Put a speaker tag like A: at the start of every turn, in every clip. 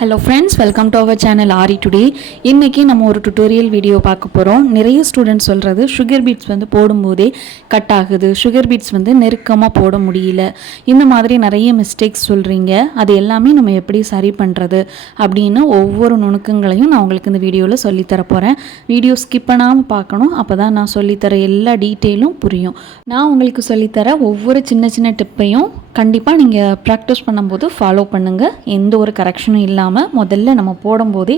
A: Hello friends welcome to our channel Aari today இன்றைக்கி நம்ம ஒரு டுட்டோரியல் வீடியோ பார்க்க போகிறோம் நிறைய ஸ்டூடெண்ட்ஸ் சொல்கிறது சுகர் பீட்ஸ் வந்து போடும்போதே கட் ஆகுது. சுகர் பீட்ஸ் வந்து நெருக்கமாக போட முடியல. இந்த மாதிரி நிறைய மிஸ்டேக்ஸ் சொல்கிறீங்க அது எல்லாமே நம்ம எப்படி சரி பண்ணுறது அப்படின்னு ஒவ்வொரு நுணுக்கங்களையும் நான் உங்களுக்கு இந்த வீடியோவில் சொல்லித்தர போகிறேன் வீடியோ ஸ்கிப் பண்ணாமல் பார்க்கணும். அப்போ தான் நான் சொல்லித்தர எல்லா டீட்டெயிலும் புரியும். நான் உங்களுக்கு சொல்லித்தர ஒவ்வொரு சின்ன சின்ன டிப்பையும் கண்டிப்பாக நீங்கள் ப்ராக்டிஸ் பண்ணும்போது ஃபாலோ பண்ணுங்கள் எந்த ஒரு கரெக்ஷனும் இல்லாமல் முதல்ல நம்ம போடும்போதே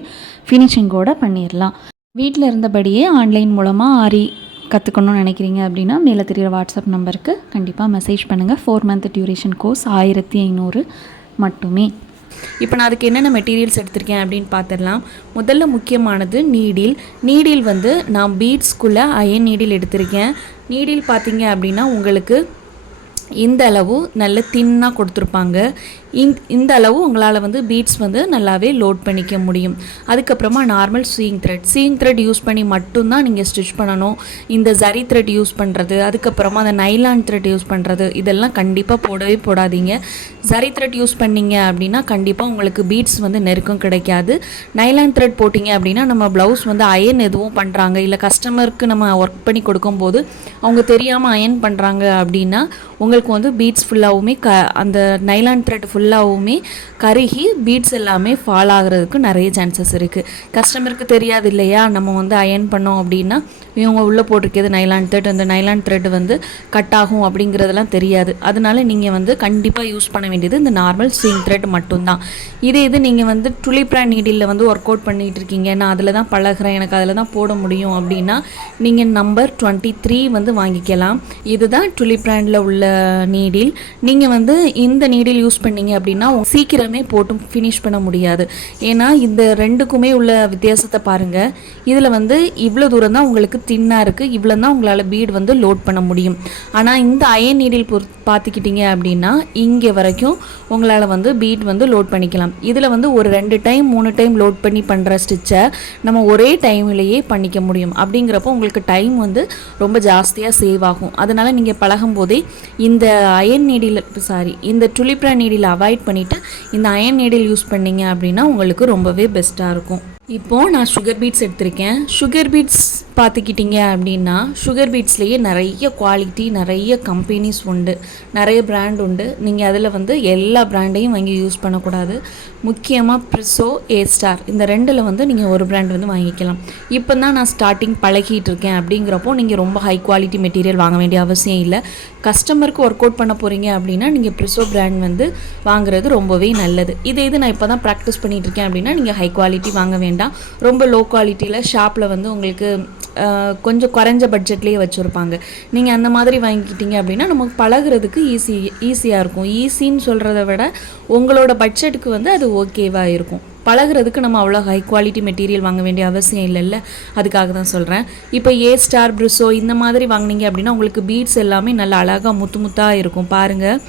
A: ஃபினிஷிங்கோட பண்ணிடலாம் வீட்டில் இருந்தபடியே ஆன்லைன் மூலமாக ஆரி கற்றுக்கணும்னு நினைக்கிறீங்க அப்படின்னா மேலே தெரிகிற வாட்ஸ்அப் நம்பருக்கு கண்டிப்பாக மெசேஜ் பண்ணுங்கள் ஃபோர் மந்த் டியூரேஷன் கோர்ஸ் ஆயிரத்தி ஐநூறு மட்டுமே.
B: இப்போ நான் அதுக்கு என்னென்ன மெட்டீரியல்ஸ் எடுத்திருக்கேன் அப்படின்னு பார்த்துடலாம் முதல்ல முக்கியமானது நீடில் நீடில் வந்து நான் பீட்ஸ்குள்ளே அயன் நீடில் எடுத்திருக்கேன். நீடில் பார்த்தீங்க அப்படின்னா உங்களுக்கு இந்த அளவு நல்ல தின்னாக கொடுத்துருப்பாங்க. இந் இந்த அளவு உங்களால் வந்து பீட்ஸ் வந்து நல்லாவே லோட் பண்ணிக்க முடியும். அதுக்கப்புறமா normal sewing thread sewing thread use பண்ணி மட்டும்தான் நீங்கள் ஸ்டிச் பண்ணணும். இந்த ஜரி த்ரெட் யூஸ் பண்ணுறது அதுக்கப்புறமா அந்த நைலான் த்ரெட் யூஸ் பண்ணுறது இதெல்லாம் கண்டிப்பாக போடவே போடாதீங்க. ஜரி த்ரெட் யூஸ் பண்ணிங்க அப்படின்னா கண்டிப்பாக உங்களுக்கு பீட்ஸ் வந்து நெருக்கம் கிடைக்காது. நைலான் த்ரெட் போட்டிங்க அப்படின்னா நம்ம ப்ளவுஸ் வந்து அயன் எதுவும் பண்ணுறாங்க இல்லை கஸ்டமருக்கு நம்ம ஒர்க் பண்ணி கொடுக்கும்போது அவங்க தெரியாமல் அயன் பண்ணுறாங்க அப்படின்னா உங்களுக்கு வந்து பீட்ஸ் ஃபுல்லாகவுமே க அந்த நைலான் த்ரெட் ஃபுல்லாகவுமே கருகி பீட்ஸ் எல்லாமே ஃபால் ஆகிறதுக்கு நிறைய சான்சஸ் இருக்குது கஸ்டமருக்கு தெரியாது இல்லையா? நம்ம வந்து அயன் பண்ணோம் அப்படின்னா இவங்க உள்ளே போட்டிருக்கிறது நைலான் த்ரெட் அந்த நைலான் த்ரெட் வந்து கட் ஆகும் அப்படிங்கிறதெல்லாம் தெரியாது. அதனால நீங்கள் வந்து கண்டிப்பாக யூஸ் பண்ண வேண்டியது இந்த நார்மல் ஸ்விங் த்ரெட் மட்டும்தான். இதே இது நீங்கள் வந்து டுலிப்ரான் நீடில் வந்து ஒர்க் அவுட் பண்ணிகிட்டு இருக்கீங்க. நான் அதில் தான் பழகிறேன். எனக்கு அதில் தான் போட முடியும் அப்படின்னா நீங்கள் நம்பர் டுவெண்ட்டி த்ரீ வந்து வாங்கிக்கலாம். இதுதான் டுலிப்ராண்டில் உள்ள நீடில் நீங்கள் வந்து இந்த நீடில் யூஸ் பண்ணீங்க அப்படின்னா சீக்கிரமே போட்டு ஃபினிஷ் பண்ண முடியாது. ஏன்னா இந்த ரெண்டுக்குமே உள்ள வித்தியாசத்தை பாருங்கள் இதில் வந்து இவ்வளோ தூரம் தான் உங்களுக்கு தின்னாக இருக்குது இவ்வளோ தான் உங்களால் பீட் வந்து லோட் பண்ண முடியும். ஆனால் இந்த அயன் நீடில் பொறு பார்த்துக்கிட்டீங்க அப்படின்னா இங்கே வரைக்கும் உங்களால் வந்து பீட் வந்து லோட் பண்ணிக்கலாம். இதில் வந்து ஒரு ரெண்டு டைம் மூணு டைம் லோட் பண்ணி பண்ணுற ஸ்டிச்சை நம்ம ஒரே டைம்லேயே பண்ணிக்க முடியும். அப்படிங்கிறப்போ உங்களுக்கு டைம் வந்து ரொம்ப ஜாஸ்தியாக சேவ் ஆகும். அதனால் நீங்கள் பழகும் போதே இந்த அயன் நீடில் சாரி இந்த டுலிப்ரா நீடில் அவாய்ட் பண்ணிவிட்டு இந்த அயன் நீடில் யூஸ் பண்ணீங்க அப்படின்னா உங்களுக்கு ரொம்பவே பெஸ்ட்டாக இருக்கும். இப்போது நான் சுகர் பீட்ஸ் எடுத்திருக்கேன். சுகர் பீட்ஸ் பார்த்துக்கிட்டிங்க அப்படின்னா சுகர் பீட்ஸ்லேயே நிறைய குவாலிட்டி நிறைய கம்பெனிஸ் உண்டு. நிறைய பிராண்ட் உண்டு. நீங்கள் அதில் வந்து எல்லா பிராண்டையும் வாங்கி யூஸ் பண்ணக்கூடாது. முக்கியமாக ப்ரிஸோ ஏ ஸ்டார் இந்த ரெண்டில் வந்து நீங்கள் ஒரு பிராண்ட் வந்து வாங்கிக்கலாம். இப்போ தான் நான் ஸ்டார்டிங் பழகிட்டு இருக்கேன் அப்படிங்கிறப்போ நீங்கள் ரொம்ப ஹை குவாலிட்டி மெட்டீரியல் வாங்க வேண்டிய அவசியம் இல்லை. கஸ்டமருக்கு ஒர்க் அவுட் பண்ண போகிறீங்க அப்படின்னா நீங்கள் ப்ரிசோ பிராண்ட் வந்து வாங்குறது ரொம்பவே நல்லது. இதே இது நான் இப்போ தான் ப்ராக்டிஸ் பண்ணிகிட்டு இருக்கேன் அப்படின்னா நீங்கள் ஹை குவாலிட்டி வாங்க வேண்டாம். ரொம்ப லோ குவாலிட்டியில் ஷாப்பில் வந்து உங்களுக்கு கொஞ்சம் குறைஞ்ச பட்ஜெட்லேயே வச்சுருப்பாங்க. நீங்கள் அந்த மாதிரி வாங்கிக்கிட்டீங்க அப்படின்னா நமக்கு பழகுறதுக்கு ஈஸி ஈஸியாக இருக்கும். ஈஸின்னு சொல்கிறத விட உங்களோட பட்ஜெட்டுக்கு வந்து அது ஓகேவாக இருக்கும். பழகுறதுக்கு நம்ம அவ்வளோ ஹை குவாலிட்டி மெட்டீரியல் வாங்க வேண்டிய அவசியம் இல்லைல்ல? அதுக்காக தான் சொல்கிறேன் இப்போ ஏ ஸ்டார் ப்ரிசோ இந்த மாதிரி வாங்குனீங்க அப்படின்னா உங்களுக்கு பீட்ஸ் எல்லாமே நல்லா அழகாக முத்து முத்தாக இருக்கும். பாருங்கள்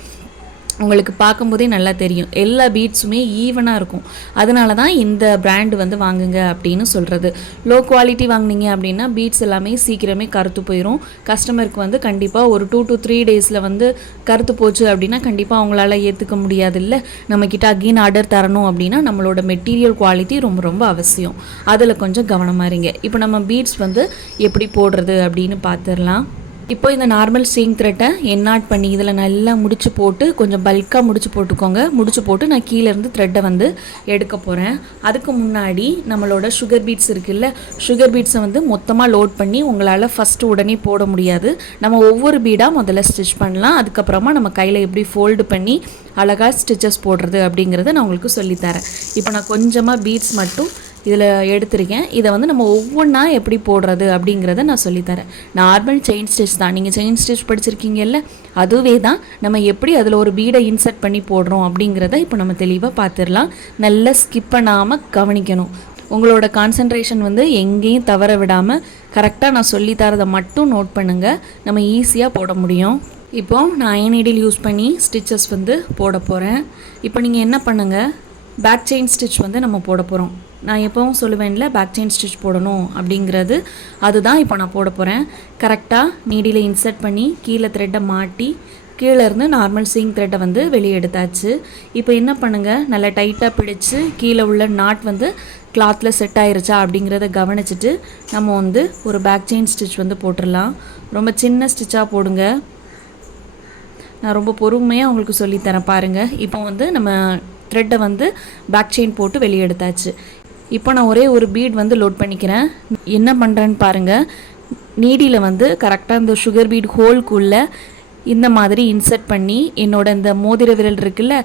B: உங்களுக்கு பார்க்கும்போதே நல்லா தெரியும். எல்லா பீட்ஸுமே ஈவனாக இருக்கும். அதனால தான் இந்த பிராண்டு வந்து வாங்குங்க அப்படின்னு சொல்கிறது லோ குவாலிட்டி வாங்குனீங்க அப்படின்னா பீட்ஸ் எல்லாமே சீக்கிரமே கருத்து போயிடும் கஸ்டமருக்கு வந்து கண்டிப்பாக ஒரு டூ டு த்ரீ டேஸில் வந்து கருத்து போச்சு அப்படின்னா கண்டிப்பாக அவங்களால ஏற்றுக்க முடியாது இல்லை நம்மக்கிட்ட அகெயின் ஆர்டர் தரணும் அப்படின்னா நம்மளோட மெட்டீரியல் குவாலிட்டி ரொம்ப ரொம்ப அவசியம். அதில் கொஞ்சம் கவனமாக இருங்க. இப்போ நம்ம பீட்ஸ் வந்து எப்படி போடுறது அப்படின்னு பார்த்துடலாம் இப்போ இந்த நார்மல் சீங் த்ரெட்டை என்னாட் பண்ணி இதில் நல்லா முடிச்சு போட்டு கொஞ்சம் பல்காக முடிச்சு போட்டுக்கோங்க. முடிச்சு போட்டு நான் கீழே இருந்து த்ரெட்டை வந்து எடுக்க போகிறேன் அதுக்கு முன்னாடி நம்மளோட சுகர் பீட்ஸ் இருக்குல்ல சுகர் பீட்ஸை வந்து மொத்தமாக லோட் பண்ணி உங்களால் ஃபஸ்ட்டு உடனே போட முடியாது. நம்ம ஒவ்வொரு பீடாக முதல்ல ஸ்டிச் பண்ணலாம். அதுக்கப்புறமா நம்ம கையில் எப்படி ஃபோல்டு பண்ணி அழகாக ஸ்டிச்சஸ் போடுறது அப்படிங்கிறத நான் உங்களுக்கு சொல்லித்தரேன் இப்போ நான் கொஞ்சமாக பீட்ஸ் மட்டும் இதில் எடுத்திருக்கேன். இதை வந்து நம்ம ஒவ்வொன்றா எப்படி போடுறது அப்படிங்கிறத நான் சொல்லித்தரேன். நார்மல் செயின் ஸ்டிச் தான். நீங்கள் செயின் ஸ்டிச் படிச்சிருக்கீங்கல்ல அதுவே தான் நம்ம எப்படி அதில் ஒரு பீடை இன்சர்ட் பண்ணி போடுறோம் அப்படிங்கிறத இப்போ நம்ம தெளிவாக பார்த்துடலாம். நல்லா ஸ்கிப் பண்ணாமல் கவனிக்கணும். உங்களோட கான்சன்ட்ரேஷன் வந்து எங்கேயும் தவற விடாமல் கரெக்டாக நான் சொல்லித்தரதை மட்டும் நோட் பண்ணுங்கள் நம்ம ஈஸியாக போட முடியும். இப்போ நான் ஐநீடில் யூஸ் பண்ணி ஸ்டிச்சஸ் வந்து போட போகிறேன் இப்போ நீங்கள் என்ன பண்ணுங்கள் பேக் செயின் ஸ்டிச் வந்து நம்ம போட போகிறோம் நான் எப்பவும் சொல்லுவேன்ல பேக் செயின் ஸ்டிச் போடணும் அப்படிங்கிறது. அதுதான் இப்போ நான் போட போகிறேன் கரெக்டாக நீடியில் இன்சர்ட் பண்ணி கீழே த்ரெட்டை மாட்டி கீழே இருந்து நார்மல் சீங் த்ரெட்டை வந்து வெளியே எடுத்தாச்சு. இப்போ என்ன பண்ணுங்கள் நல்லா டைட்டாக பிடிச்சி கீழே உள்ள நாட் வந்து கிளாத்தில் செட் ஆயிருச்சா அப்படிங்கிறத கவனிச்சுட்டு நம்ம வந்து ஒரு பேக் செயின் ஸ்டிச் வந்து போட்டுடலாம். ரொம்ப சின்ன ஸ்டிச்சாக போடுங்க. நான் ரொம்ப பொறுமையாக உங்களுக்கு சொல்லித்தரேன் பாருங்கள் இப்போ வந்து நம்ம த்ரெட்டை வந்து பேக் செயின் போட்டு வெளியே எடுத்தாச்சு. இப்போ நான் ஒரே ஒரு பீட் வந்து லோட் பண்ணிக்கிறேன். என்ன பண்ணுறேன்னு பாருங்கள் நீடியில் வந்து கரெக்டாக இந்த சுகர் பீட் ஹோல்குள்ளே இந்த மாதிரி இன்சர்ட் பண்ணி என்னோட இந்த மோதிர விரல் இருக்குல்ல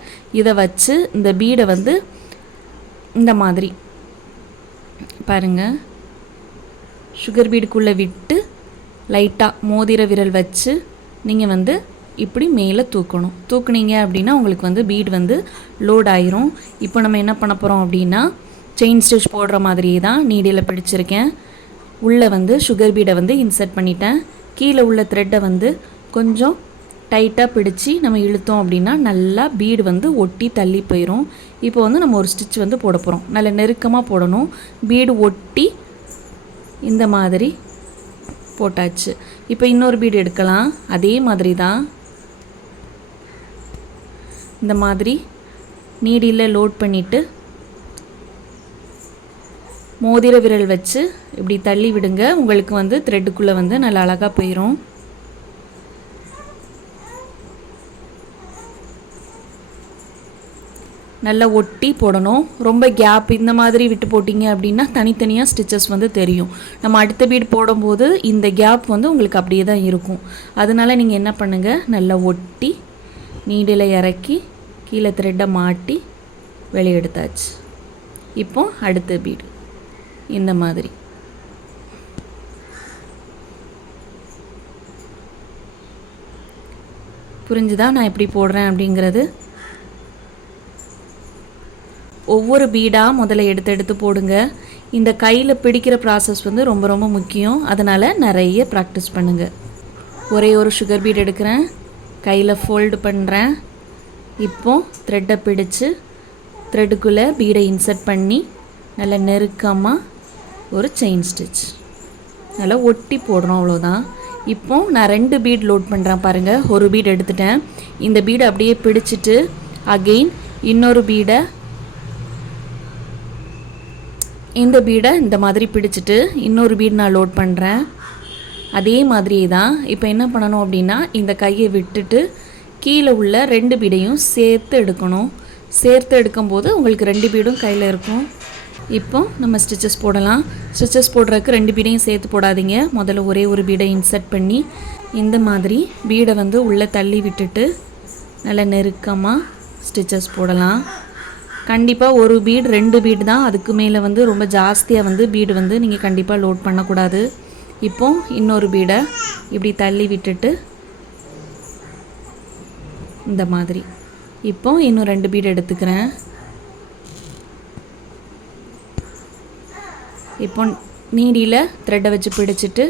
B: இதை வச்சு இந்த பீடை வந்து இந்த மாதிரி பாருங்கள் சுகர் பீடுக்குள்ளே விட்டு லைட்டாக மோதிர விரல் வச்சு நீங்கள் வந்து இப்படி மேலே தூக்கணும். தூக்குனீங்க அப்படின்னா உங்களுக்கு வந்து பீட் வந்து லோட் ஆயிரும். இப்போ நம்ம என்ன பண்ண போகிறோம் அப்படின்னா செயின் ஸ்டிச் போடுற மாதிரியே தான் நீடியில் பிடிச்சிருக்கேன். உள்ளே வந்து சுகர் பீடை வந்து இன்சர்ட் பண்ணிட்டேன். கீழே உள்ள த்ரெட்டை வந்து கொஞ்சம் டைட்டாக பிடிச்சி நம்ம இழுத்தோம் அப்படின்னா நல்லா பீடு வந்து ஒட்டி தள்ளி போயிடும் இப்போ வந்து நம்ம ஒரு ஸ்டிச் வந்து போட போகிறோம் நல்ல நெருக்கமாக போடணும். பீடு ஒட்டி இந்த மாதிரி போட்டாச்சு. இப்போ இன்னொரு பீடு எடுக்கலாம். அதே மாதிரி தான். இந்த மாதிரி நீடியில் லோட் பண்ணிவிட்டு மோதிர விரல் வச்சு இப்படி தள்ளி விடுங்க. உங்களுக்கு வந்து த்ரெட்டுக்குள்ளே வந்து நல்லா அழகாக போயிடும் நல்லா ஒட்டி போடணும். ரொம்ப கேப் இந்த மாதிரி விட்டு போட்டிங்க அப்படின்னா தனித்தனியாக ஸ்டிச்சஸ் வந்து தெரியும். நம்ம அடுத்த பீட் போடும்போது இந்த கேப் வந்து உங்களுக்கு அப்படியே தான் இருக்கும். அதனால நீங்கள் என்ன பண்ணுங்கள் நல்லா ஒட்டி நீடில் இறக்கி கீழே த்ரெட்டை மாட்டி வெளியெடுத்தாச்சு இப்போ அடுத்த பீடு இந்த மாதிரி. புரிஞ்சுதா? நான் எப்படி போடுறேன் அப்படிங்கிறது? ஒவ்வொரு பீடாக முதல்ல எடுத்து எடுத்து போடுங்க. இந்த கையில் பிடிக்கிற ப்ராசஸ் வந்து ரொம்ப ரொம்ப முக்கியம். அதனால் நிறைய ப்ராக்டிஸ் பண்ணுங்கள் ஒரே ஒரு சுகர் பீட் எடுக்கிறேன். கையில் ஃபோல்டு பண்ணுறேன் இப்போ த்ரெட்டை பிடிச்சு த்ரெட்டுக்குள்ளே பீடை இன்சர்ட் பண்ணி நல்லா நெருக்கமாக ஒரு செயின் ஸ்டிச் நல்லா ஒட்டி போடுறோம் அவ்வளோதான் இப்போ நான் ரெண்டு பீட் லோட் பண்ணுறேன் பாருங்கள் ஒரு பீட் எடுத்துட்டேன். இந்த பீடை அப்படியே பிடிச்சிட்டு அகெயின் இன்னொரு பீடை இந்த பீடை இந்த மாதிரி பிடிச்சிட்டு இன்னொரு பீட் நான் லோட் பண்ணுறேன் அதே மாதிரியே தான் இப்போ என்ன பண்ணணும் அப்படின்னா இந்த கையை விட்டுட்டு கீழே உள்ள ரெண்டு பீடையும் சேர்த்து எடுக்கணும். சேர்த்து எடுக்கும்போது உங்களுக்கு ரெண்டு பீடும் கையில் இருக்கும். இப்போ நம்ம ஸ்டிச்சஸ் போடலாம். ஸ்டிச்சஸ் போடுறதுக்கு ரெண்டு பீடையும் சேர்த்து போடாதீங்க. முதல்ல ஒரே ஒரு பீடை இன்சர்ட் பண்ணி இந்த மாதிரி பீடை வந்து உள்ளே தள்ளி விட்டுட்டு நல்லா நெருக்கமாக ஸ்டிச்சஸ் போடலாம். கண்டிப்பாக ஒரு பீடு ரெண்டு பீடு தான். அதுக்கு மேலே வந்து ரொம்ப ஜாஸ்தியாக வந்து பீடு வந்து நீங்கள் கண்டிப்பாக லோட் பண்ணக்கூடாது. இப்போ இன்னொரு பீடை இப்படி தள்ளி விட்டுட்டு இந்த மாதிரி. இப்போ இன்னும் ரெண்டு பீடு எடுத்துக்கிறேன். இப்போ நீடியில் த்ரெட்டை வச்சு பிடிச்சிட்டு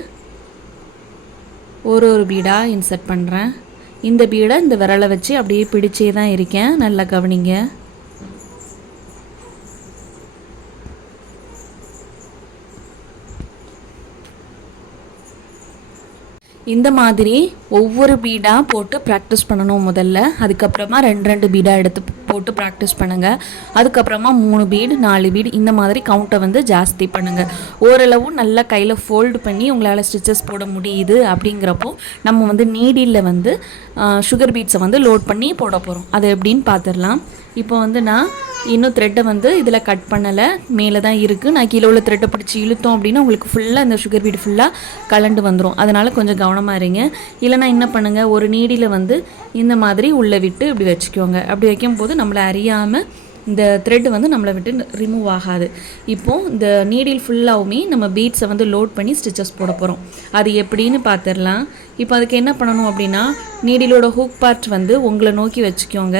B: ஒரு ஒரு பீடாக இன்சர்ட் பண்ணுறேன் இந்த பீடை இந்த விரலை வச்சு அப்படியே பிடிச்சே தான் இருக்கேன். நல்லா கவனிங்க. இந்த மாதிரி ஒவ்வொரு பீடாக போட்டு ப்ராக்டிஸ் பண்ணணும் முதல்ல. அதுக்கப்புறமா ரெண்டு ரெண்டு பீடாக எடுத்து போட்டு ப்ராக்டிஸ் பண்ணுங்கள் அதுக்கப்புறமா மூணு பீடு நாலு பீடு இந்த மாதிரி கவுண்ட்டை வந்து ஜாஸ்தி பண்ணுங்கள் ஓரளவு நல்லா கையில் ஃபோல்டு பண்ணி உங்களால் ஸ்டிச்சஸ் போட முடியுது அப்படிங்கிறப்போ நம்ம வந்து நீடியில் வந்து சுகர் பீட்ஸை வந்து லோட் பண்ணி போட போகிறோம் அது எப்படின்னு பார்த்துடலாம் இப்போ வந்து நான் இன்னும் த்ரெட்டை வந்து இதில் கட் பண்ணலை. மேலே தான் இருக்குது நான் கீழே உள்ள த்ரெட்டை பிடிச்சி இழுத்தோம் அப்படின்னா உங்களுக்கு ஃபுல்லாக இந்த சுகர் பீட் ஃபுல்லாக கலண்டு வந்துடும் அதனால் கொஞ்சம் கவனமாக இருங்க. இல்லைனா என்ன பண்ணுங்கள் ஒரு நீடியில் வந்து இந்த மாதிரி உள்ளே விட்டு இப்படி வச்சுக்கோங்க. அப்படி வைக்கும்போது நம்மளை அறியாமல் இந்த த்ரெட் வந்து நம்மளை விட்டு ரிமூவ் ஆகாது. இப்போது இந்த நீடில் ஃபுல்லாகவுமே நம்ம பீட்ஸை வந்து லோட் பண்ணி ஸ்டிச்சஸ் போட போகிறோம் அது எப்படின்னு பார்த்துடலாம் இப்போ அதுக்கு என்ன பண்ணணும் அப்படின்னா நீடிலோட ஹூக் பார்ட் வந்து உங்களை நோக்கி வச்சுக்கோங்க.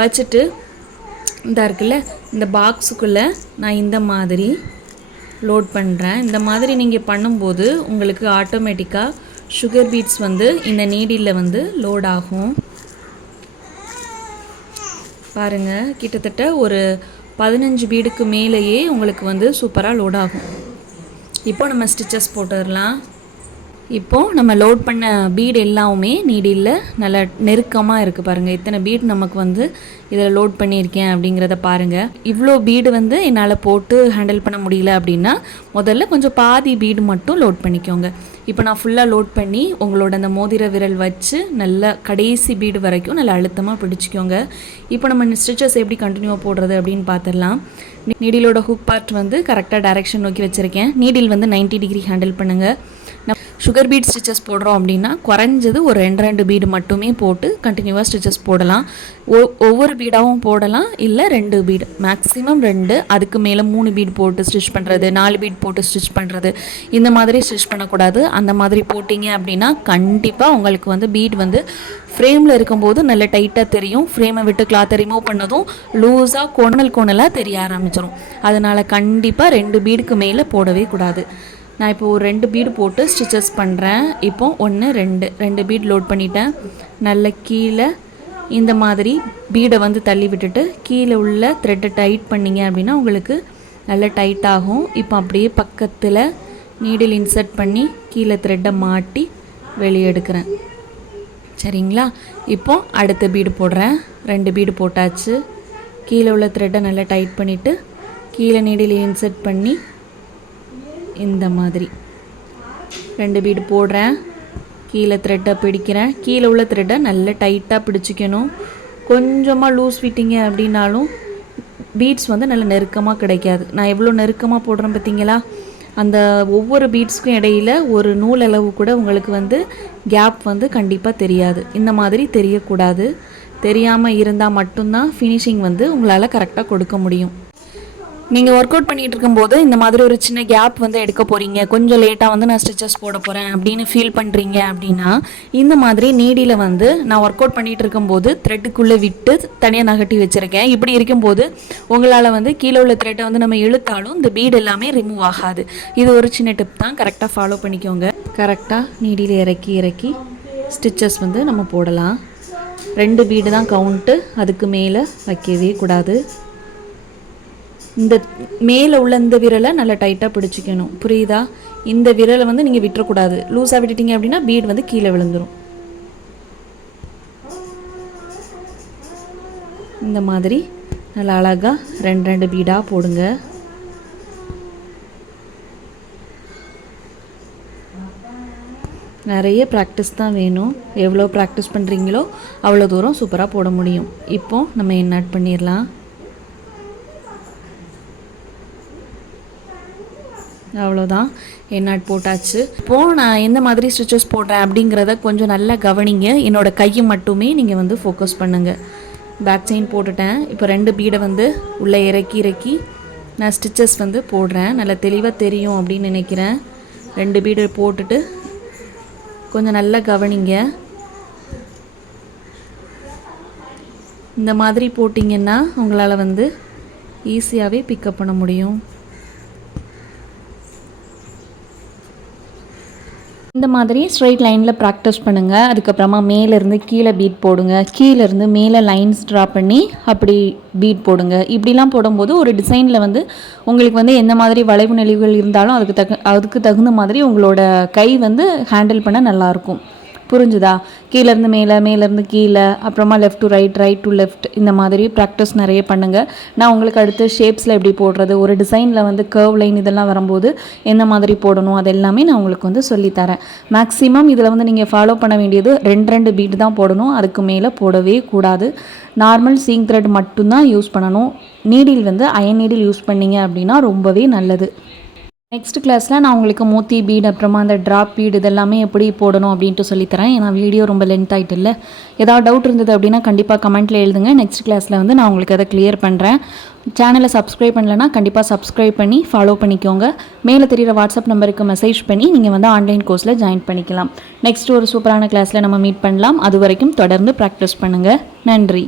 B: வச்சுட்டு இந்த இருக்குல்ல இந்த பாக்ஸுக்குள்ளே நான் இந்த மாதிரி லோட் பண்ணுறேன் இந்த மாதிரி நீங்கள் பண்ணும்போது உங்களுக்கு ஆட்டோமேட்டிக்காக சுகர் பீட்ஸ் வந்து இந்த நீடியில் வந்து லோட் ஆகும். பாருங்கள் கிட்டத்தட்ட ஒரு பதினஞ்சு பீடுக்கு மேலேயே உங்களுக்கு வந்து சூப்பராக லோட் ஆகும். இப்போ நம்ம ஸ்டிச்சஸ் போட்டுடலாம். இப்போது நம்ம லோட் பண்ண பீடு எல்லாமே நீடியில் நல்லா நெருக்கமாக இருக்குது பாருங்கள் இத்தனை பீட் நமக்கு வந்து இதில் லோட் பண்ணியிருக்கேன் அப்படிங்கிறத பாருங்கள் இவ்வளோ பீடு வந்து என்னால் போட்டு ஹேண்டில் பண்ண முடியல அப்படின்னா முதல்ல கொஞ்சம் பாதி பீடு மட்டும் லோட் பண்ணிக்கோங்க. இப்போ நான் ஃபுல்லாக லோட் பண்ணி உங்களோட அந்த மோதிர விரல் வச்சு நல்லா கடைசி பீடு வரைக்கும் நல்லா அழுத்தமாக பிடிச்சிக்கோங்க. இப்போ நம்ம ஸ்டிச்சஸ் எப்படி கண்டினியூவாக போடுறது அப்படின்னு பார்த்துடலாம் நீடிலோட ஹுக் பார்ட் வந்து கரெக்டாக டைரெக்ஷன் நோக்கி வச்சுருக்கேன். நீடில் வந்து 90 டிகிரி ஹேண்டில் பண்ணுங்கள் சுகர் பீட் ஸ்டிச்சஸ் போடுறோம் அப்படின்னா குறைஞ்சது ஒரு ரெண்டு ரெண்டு பீடு மட்டுமே போட்டு கண்டினியூவாக ஸ்டிச்சஸ் போடலாம். ஒ ஒவ்வொரு பீடாகவும் போடலாம். இல்லை ரெண்டு பீடு மேக்ஸிமம் ரெண்டு அதுக்கு மேலே மூணு பீட் போட்டு ஸ்டிச் பண்ணுறது நாலு பீட் போட்டு ஸ்டிச் பண்ணுறது இந்த மாதிரி ஸ்டிச் பண்ணக்கூடாது. அந்த மாதிரி போட்டிங்க அப்படின்னா கண்டிப்பாக உங்களுக்கு வந்து பீட் வந்து ஃப்ரேமில் இருக்கும்போது நல்ல டைட்டாக தெரியும். ஃப்ரேமை விட்டு கிளாத்தை ரிமூவ் பண்ணதும் லூஸாக கொணல் கொணலாக தெரிய ஆரம்பிச்சிடும் அதனால் கண்டிப்பாக ரெண்டு பீடுக்கு மேலே போடவே கூடாது. நான் இப்போ ஒரு ரெண்டு பீடு போட்டு ஸ்டிச்சஸ் பண்ணுறேன் இப்போ ஒன்று ரெண்டு. ரெண்டு பீடு லோட் பண்ணிட்டேன். நல்ல கீழே இந்த மாதிரி பீடை வந்து தள்ளி விட்டுட்டு கீழே உள்ள த்ரெட்டை டைட் பண்ணிங்க அப்படின்னா உங்களுக்கு நல்ல டைட் ஆகும். இப்போ அப்படியே பக்கத்தில் நீடில் இன்சர்ட் பண்ணி கீழே த்ரெட்டை மாட்டி வெளியே எடுக்கிறேன். சரிங்களா? இப்போ அடுத்த பீடு போடுறேன். ரெண்டு பீடு போட்டாச்சு. கீழே உள்ள த்ரெட்டை நல்லா டைட் பண்ணிவிட்டு கீழே நீடில் இன்சர்ட் பண்ணி இந்த மாதிரி. ரெண்டு பீடு போடுறேன். கீழே த்ரெட்டை பிடிக்கிறேன். கீழே உள்ள த்ரெட்டை நல்லா டைட்டாக பிடிச்சிக்கணும். கொஞ்சமாக லூஸ் விட்டிங்க அப்படின்னாலும் பீட்ஸ் வந்து நல்ல நெருக்கமாக கிடைக்காது. நான் எவ்வளோ நெருக்கமாக போடுறேன் பார்த்தீங்களா? அந்த ஒவ்வொரு பீட்ஸ்க்கும் இடையில ஒரு நூல் அளவு கூட உங்களுக்கு வந்து கேப் வந்து கண்டிப்பாக தெரியாது. இந்த மாதிரி தெரியக்கூடாது. தெரியாமல் இருந்தால் மட்டும்தான் ஃபினிஷிங் வந்து உங்களால் கரெக்டாக கொடுக்க முடியும். நீங்கள் ஒர்க் அவுட் பண்ணிட்டு இருக்கும்போது இந்த மாதிரி ஒரு சின்ன கேப் வந்து எடுக்க போகிறீங்க கொஞ்சம் லேட்டாக வந்து நான் ஸ்டிச்சஸ் போட போகிறேன் அப்படின்னு ஃபீல் பண்ணுறீங்க அப்படின்னா இந்த மாதிரி நீடியில் வந்து நான் ஒர்க் அவுட் பண்ணிகிட்டு இருக்கும்போது த்ரெட்டுக்குள்ளே விட்டு தனியாக நகட்டி வச்சுருக்கேன். இப்படி இருக்கும்போது உங்களால் வந்து கீழே உள்ள த்ரெட்டை வந்து நம்ம இழுத்தாலும் இந்த பீடு எல்லாமே ரிமூவ் ஆகாது. இது ஒரு சின்ன டிப் தான். கரெக்டாக ஃபாலோ பண்ணிக்கோங்க. கரெக்டாக நீடியில் இறக்கி இறக்கி ஸ்டிச்சஸ் வந்து நம்ம போடலாம். ரெண்டு பீடு தான் கவுண்ட்டு அதுக்கு மேலே வைக்கவே கூடாது. இந்த மேலே உள்ள இந்த விரலை நல்லா டைட்டாக பிடிச்சிக்கணும். புரியுதா? இந்த விரலை வந்து நீங்கள் விட்டுறக்கூடாது. லூஸாக விட்டுட்டீங்க அப்படின்னா பீட் வந்து கீழே விழுந்துடும் இந்த மாதிரி நல்லா அழகாக ரெண்டு ரெண்டு பீடாக போடுங்க. நிறைய ப்ராக்டிஸ் தான் வேணும். எவ்வளோ ப்ராக்டிஸ் பண்ணுறீங்களோ அவ்வளோ தூரம் சூப்பராக போட முடியும். இப்போது நம்ம என்ன ஆட் பண்ணிடலாம்? அவ்வளோதான் என்னாட் போட்டாச்சு. இப்போது நான் எந்த மாதிரி ஸ்டிச்சஸ் போடுறேன் அப்படிங்கிறத கொஞ்சம் நல்லா கவனிங்க. என்னோட கையை மட்டுமே நீங்கள் வந்து ஃபோக்கஸ் பண்ணுங்கள் பேக் செயின் போட்டுட்டேன். இப்போ ரெண்டு பீடை வந்து உள்ளே இறக்கி இறக்கி நான் ஸ்டிச்சஸ் வந்து போடுறேன். நல்லா தெளிவாக தெரியும் அப்படின்னு நினைக்கிறேன். ரெண்டு பீடு போட்டுட்டு கொஞ்சம் நல்லா கவனிங்க. இந்த மாதிரி போட்டிங்கன்னா உங்களால் வந்து ஈஸியாகவே பிக்கப் பண்ண முடியும்.
A: இந்த மாதிரி ஸ்ட்ரைட் லைனில் ப்ராக்டிஸ் பண்ணுங்கள் அதுக்கப்புறமா மேலேருந்து கீழே பீட் போடுங்க. கீழேருந்து மேலே லைன்ஸ் ட்ரா பண்ணி அப்படி பீட் போடுங்க. இப்படிலாம் போடும்போது ஒரு டிசைனில் வந்து உங்களுக்கு வந்து எந்த மாதிரி வளைவு நெளிவுகள் இருந்தாலும் அதுக்கு தகு அதுக்கு தகுந்த மாதிரி உங்களோட கை வந்து ஹேண்டில் பண்ண நல்லாயிருக்கும் புரிஞ்சுதா? கீழேருந்து மேலே மேலேருந்து கீழே அப்புறமா left to right right to left இந்த மாதிரி ப்ராக்டிஸ் நிறைய பண்ணுங்கள் நான் உங்களுக்கு அடுத்து ஷேப்ஸில் எப்படி போடுறது ஒரு டிசைனில் வந்து கர்வ் லைன் இதெல்லாம் வரும்போது எந்த மாதிரி போடணும் அது எல்லாமே நான் உங்களுக்கு வந்து சொல்லித்தரேன். மேக்ஸிமம் இதில் வந்து நீங்கள் ஃபாலோ பண்ண வேண்டியது ரெண்டு ரெண்டு பீட் தான் போடணும் அதுக்கு மேலே போடவே கூடாது. நார்மல் சீங் த்ரெட் மட்டும்தான் யூஸ் பண்ணணும். நீடில் வந்து அயன் நீடில் யூஸ் பண்ணிங்க அப்படின்னா ரொம்பவே நல்லது. நெக்ஸ்ட் கிளாஸில் நான் உங்களுக்கு மூத்தி பீட் அப்புறமா அந்த ட்ராப் பீட் இதெல்லாமே எப்படி போடணும் அப்படின்ட்டு சொல்லித்தரேன். ஏன்னா வீடியோ ரொம்ப லென்த் ஆகிட்டு இல்லை. ஏதாவது டவுட் இருந்தது அப்படின்னா கண்டிப்பாக கமெண்ட்டில் எழுதுங்க. நெக்ஸ்ட் கிளாஸில் வந்து நான் உங்களுக்கு அதை கிளியர் பண்ணுறேன் சேனலை சப்ஸ்கிரைப் பண்ணலைன்னா கண்டிப்பாக சப்ஸ்கிரைப் பண்ணி ஃபாலோ பண்ணிக்கோங்க. மேலே தெரியிற வாட்ஸ்அப் நம்பருக்கு மெசேஜ் பண்ணி நீங்கள் வந்து ஆன்லைன் கோர்ஸில் ஜாயின் பண்ணிக்கலாம். நெக்ஸ்ட் ஒரு சூப்பரான கிளாஸில் நம்ம மீட் பண்ணலாம். அது வரைக்கும் தொடர்ந்து ப்ராக்டிஸ் பண்ணுங்கள் நன்றி.